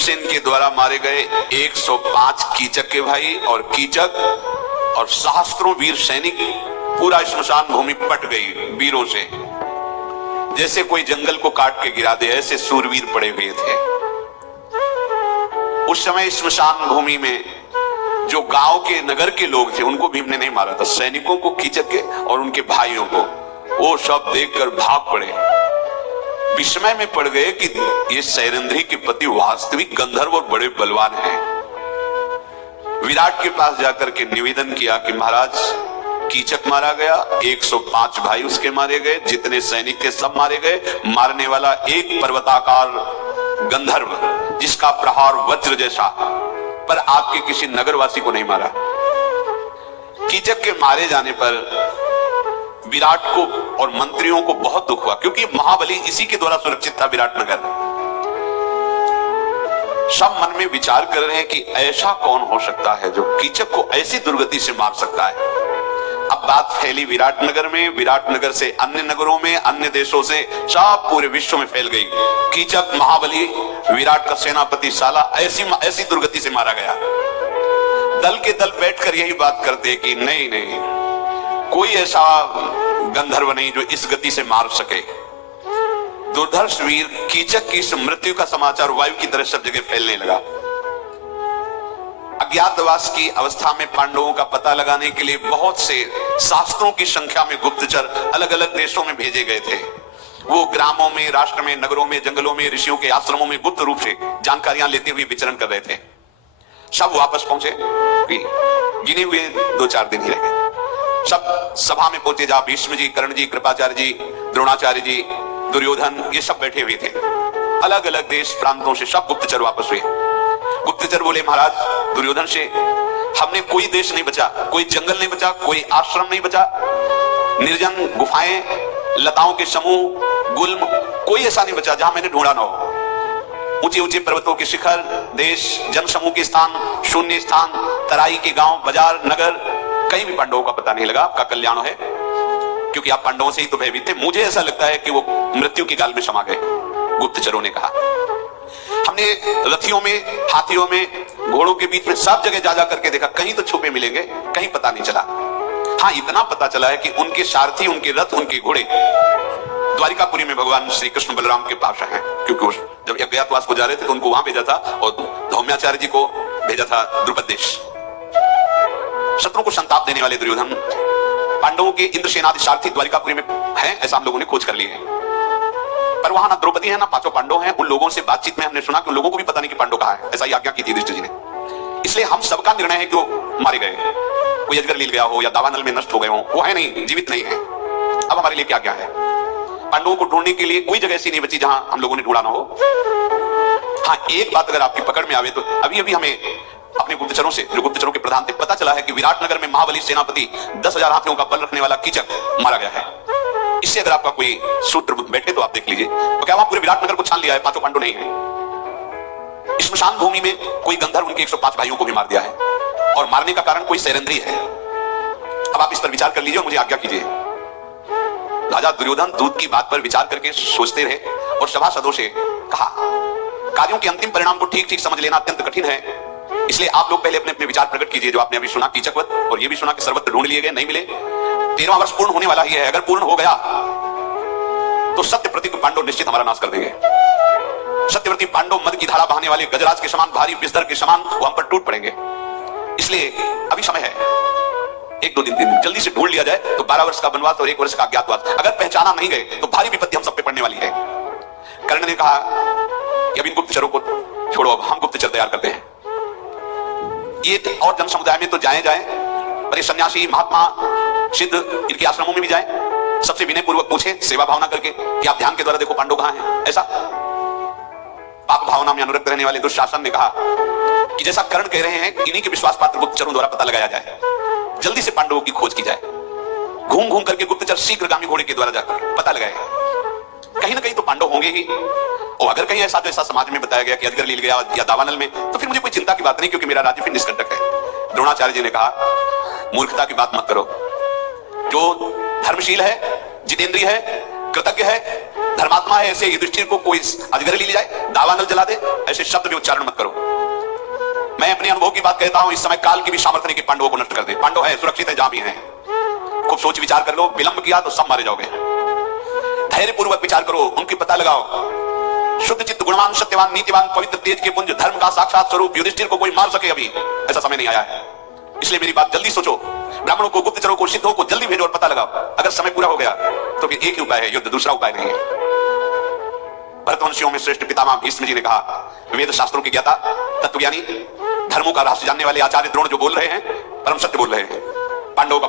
भीमसेन के द्वारा मारे गए 105 कीचक के भाई और कीचक और सहस्त्रों वीर सैनिक, पूरा श्मशान भूमि पट गई वीरों से, जैसे कोई जंगल को काट के गिरा दे, ऐसे सूरवीर पड़े हुए थे। उस समय श्मशान भूमि में जो गांव के नगर के लोग थे उनको भीम ने नहीं मारा था, सैनिकों को, कीचक के और उनके भाइयों को, वो सब देखकर भाग पड़े, विस्मय में पड़ गए कि ये सैरंध्री के पति वास्तविक गंधर्व और बड़े बलवान हैं। विराट के पास जाकर के निवेदन किया कि महाराज कीचक मारा गया, 105 भाई उसके मारे गए, जितने सैनिक थे सब मारे गए, मारने वाला एक पर्वताकार गंधर्व जिसका प्रहार वज्र जैसा, पर आपके किसी नगरवासी को नहीं मारा। कीचक के मारे जाने पर विराट को और मंत्रियों को बहुत दुख हुआ, क्योंकि महाबली इसी के द्वारा सुरक्षित था विराटनगर। सब मन में विचार कर रहे हैं कि ऐसा कौन हो सकता है जो कीचक को ऐसी दुर्गति से मार सकता है। अब बात फैली विराटनगर में, विराटनगर से अन्य नगरों में, अन्य देशों से, सब पूरे विश्व में फैल गई। कीचक महाबली विराट का सेनापति साला ऐसी दुर्गति से मारा गया। दल के दल बैठकर यही बात करते कि नहीं नहीं, कोई ऐसा गंधर्व नहीं जो इस गति से मार सके। दुर्धर्ष वीर कीचक की इस मृत्यु का समाचार वायु की तरह सब जगह फैलने लगा। अज्ञातवास की अवस्था में पांडवों का पता लगाने के लिए बहुत से शास्त्रों की संख्या में गुप्तचर अलग अलग देशों में भेजे गए थे। वो ग्रामों में, राष्ट्र में, नगरों में, जंगलों में, ऋषियों के आश्रमों में गुप्त रूप से जानकारियां लेते हुए विचरण कर रहे थे। सब वापस पहुंचे, गिने हुए 2-4 दिन ही रह गए। सब सभा में पहुंचे, जहां भीष्म जी, कर्ण जी, कृपाचार्य जी, द्रोणाचार्य जी, दुर्योधन, ये सब बैठे हुए थे। अलग अलग देश प्रांतों से सब गुप्तचर वापस हुए। गुप्तचर बोले महाराज दुर्योधन से, हमने कोई देश नहीं बचा, कोई जंगल नहीं बचा, कोई आश्रम नहीं बचा, निर्जन गुफाएं, लताओं के समूह, गुल्म, कोई ऐसा नहीं बचा जहां मैंने ढूंढा ना हो। ऊंचे ऊंचे पर्वतों के शिखर, देश, जन समूह के स्थान, शून्य स्थान, तराई के गांव, बाजार, नगर, कहीं भी पांडवों का पता नहीं लगा। आपका कल्याण है, क्योंकि आप पांडवों से ही तो भयभीत थे। मुझे ऐसा लगता है कि वो मृत्यु की गाल में समा गए। गुप्तचरों ने कहा हमने रथियों में, हाथियों में, घोड़ों के बीच में सब जगह जा करके देखा, कहीं तो छुपे मिलेंगे, कहीं पता नहीं चला। हाँ, इतना पता चला है कि उनके सारथी, उनके रथ, उनके घोड़े द्वारिकापुरी में भगवान श्री कृष्ण बलराम के पास हैं, क्योंकि वो जब अज्ञातवास को जा रहे थे तो उनको वहां भेजा था और धौम्याचार्य जी को भेजा था द्रुपद देश। शत्रु को संताप देने वाले दुर्योधन, पांडवों के इंद्रसेनादि सारथी द्वारिकापुरी में हैं, ऐसा हम लोगों ने खोज कर लिए है। पर वहां ना द्रौपदी है ना 5 पांडव हैं। उन लोगों से बातचीत में हमने सुना कि उन लोगों को भी पता नहीं कि पांडव कहां है, ऐसा ही आज्ञा की थी युधिष्ठिर जी ने। इसलिए हम सबका निर्णय है कि वो मारे गए, कोई अजगर लील गया हो या दावानल में नष्ट हो गए हो, वो है नहीं, जीवित नहीं है। अब हमारे लिए क्या आज्ञा है? पांडवों को ढूंढने के लिए कोई जगह ऐसी नहीं बची जहां हम लोगों ने ढूंढा ना हो। हाँ, एक बात अगर आपकी पकड़ में आवे तो अभी अभी हमें अपने गुप्तचरों से, जो गुप्तचरों के प्रधान थे, पता चला है कि विराटनगर में महाबली सेनापति 10,000 हाथियों का बल रखने वाला कीचक मारा गया है। इससे अगर आपका कोई सूत्र बैठे तो आप देख लीजिए। तो क्या वहां पूरे विराटनगर को छान लिया है, 5 पांडव नहीं है। श्मशान भूमि में कोई गंधर्व उनके 105 भाइयों को भी मार दिया है, और मारने का कारण कोई सैरंध्री है। अब आप इस पर विचार कर लीजिए और मुझे आज्ञा कीजिए। राजा दुर्योधन दूत की बात पर विचार करके सोचते रहे और सभासदों से कहा, कार्यों के अंतिम परिणाम को ठीक ठीक समझ लेना अत्यंत कठिन है, इसलिए आप लोग पहले अपने अपने विचार प्रकट कीजिए। जो आपने अभी सुना कीचकवत, और ये भी सुना कि सर्वत्र ढूंढ लिए गए, नहीं मिले। 13वां वर्ष पूर्ण होने वाला ही है, अगर पूर्ण हो गया तो सत्यव्रती पांडव निश्चित हमारा नाश कर देंगे। सत्यव्रती पांडव मद की धारा बहाने वाले गजराज के समान, भारी बिस्तर के समान, वो हम पर टूट पड़ेंगे। इसलिए अभी समय है, 1-2 दिन जल्दी से ढूंढ लिया जाए तो 12 वर्ष का वनवास और 1 वर्ष का अज्ञातवास, अगर पहचाना नहीं गए तो भारी विपत्ति हम सब पे पड़ने वाली है। कर्ण ने कहा कि अब इन गुप्तचरों को छोड़ो, अब हम गुप्तचर तैयार करते हैं। ये और जन समुदाय में तो जाए, पर ये सन्यासी, महात्मा, सिद्ध, इनके आश्रमों में भी जाए, सबसे विनय पूर्वक पूछे, सेवा भावना करके कि आप ध्यान के द्वारा देखो पांडव कहां हैं। ऐसा पाप भावना में अनुरक्त रहने वाले दुशासन ने कहा कि जैसा कर्ण कह रहे हैं, इन्हीं के विश्वास पात्र गुप्तचरों द्वारा पता लगाया जाए, जल्दी से पांडवों की खोज की जाए। घूम घूम करके गुप्तचर शीघ्रगामी घोड़े के द्वारा जाकर पता लगाए, कहीं ना कहीं तो पांडव होंगे ही। और अगर कहीं ऐसा तो ऐसा समाज में बताया गया कि अजगर लील गया या दावानल में, तो फिर मुझे कोई चिंता की बात नहीं, क्योंकि मेरा राज्य फिर निष्कंटक है। द्रोणाचार्य जी ने कहा, मूर्खता की बात मत करो। जो धर्मशील है, जितेंद्रिय है, कृतज्ञ है, धर्मात्मा है ऐसे युधिष्ठिर को कोई अजगर ले जाए, दावानल जला दे, ऐसे शब्द भी उच्चारण मत करो। मैं अपने अनुभव की बात कहता हूं, इस समय काल की भी सामर्थ्य नहीं कि पांडवों को नष्ट कर दे। पांडव है, सुरक्षित है जहां भी है। खूब सोच विचार कर लो, विलंब किया तो सब मारे जाओगे। धैर्य पूर्वक विचार करो, उनकी पता लगाओ। शुद्ध चित्त, गुणवान, सत्यवान, नीतिवान, पवित्र, तेज के पुंज, धर्म का साक्षात स्वरूप युधिष्ठिर को कोई मार सके अभी ऐसा समय नहीं आया है। इसलिए मेरी बात जल्दी सोचो, ब्राह्मणों को, गुप्तचरों को, सिद्धों को जल्दी भेजो और पता लगाओ। अगर समय पूरा हो गया तो फिर एक ही उपाय है, युद्ध, दूसरा उपाय नहीं है। भरतवंशियों में श्रेष्ठ पितामह भीष्म जी ने कहा, वेद शास्त्रों की ज्ञाता, तत्वज्ञानी, धर्मों का रहस्य जानने वाले आचार्य द्रोण जो बोल रहे हैं परम सत्य बोल रहे हैं। पांडवों का